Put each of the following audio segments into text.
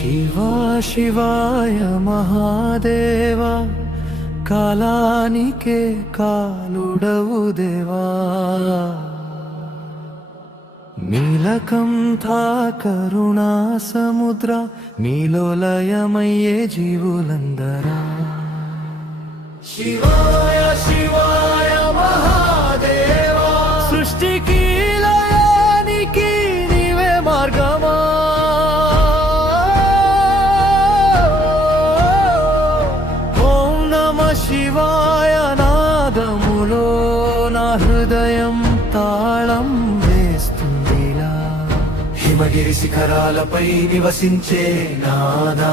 శివా శివాయ మహాదేవ కాలానికే కాలుడవు దేవా. నీలకం థా కరుణా సముద్ర నీలోలయమయ్యే జీవులందరా. శివా శివాయ నాదములో నా హృదయం తాళం వేస్తుందిలా. హిమగిరి శిఖరాలపై నివసించే నాదా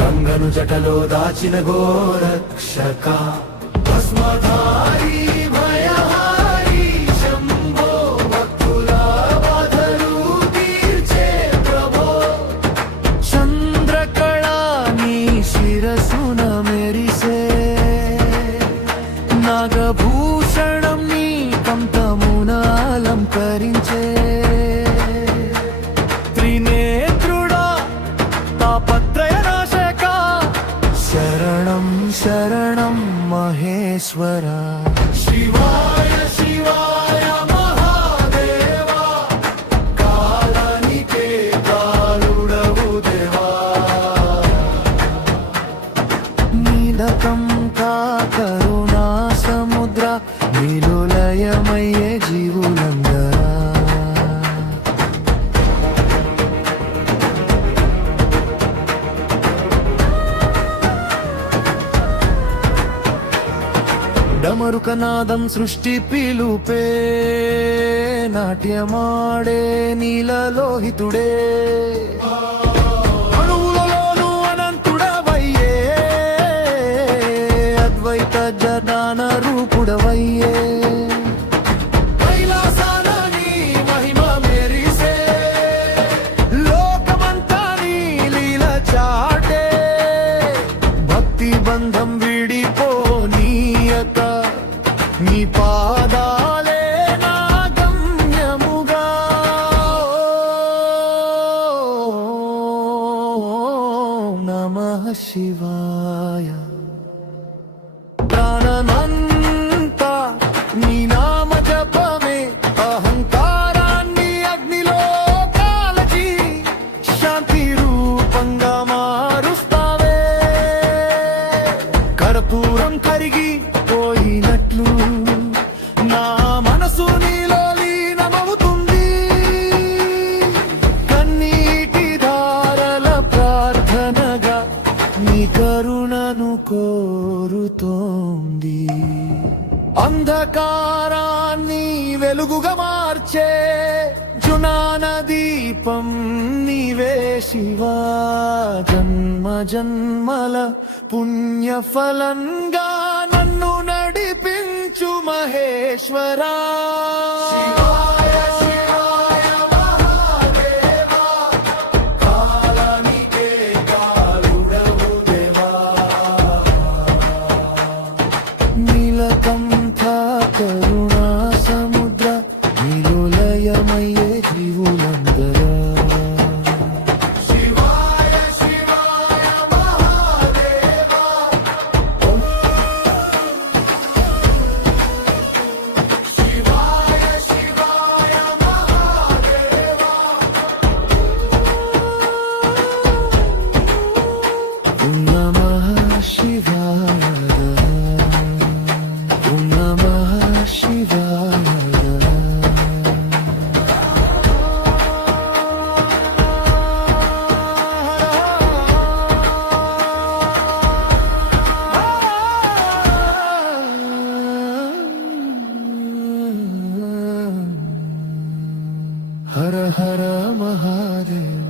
గంగను జటలో దాచిన గోరక్షక భస్మధారీ శరణం శరణం మహేశ్వర డమరుకనాదం సృష్టి పిలుపే నాట్యమాడే నీలలోహితుడే అణువులలోనూ అనంతుడవయ్యే అద్వైత జనాన రూపుడవయ్యే. విడిపోనీయక నీ పాదాలే నా గమ్యముగా. నమః శివాయ. ప్రాణమంతా నీ నామ జపమే అహంకారాన్ని అగ్నిలో కాలచి శాంతి రూపంగా మారుస్తావే. కర్పూరం కరిగి పోయినట్లు నా మనసు నీలో లీనమవుతుంది. కన్నీటి ధారల ప్రార్థనగా నీ కరుణను కోరుతోంది. అంధకారాన్ని వెలుగుగా మార్చే జునాన దీపం నీవే శివా. జన్మ జన్మల పుణ్యఫలంగా మహేశ్వరా. నీలకంఠ కరుణా సముద్ర నీలోలయమయ్యే జీవులందరా ஹர ஹர மகாதேவ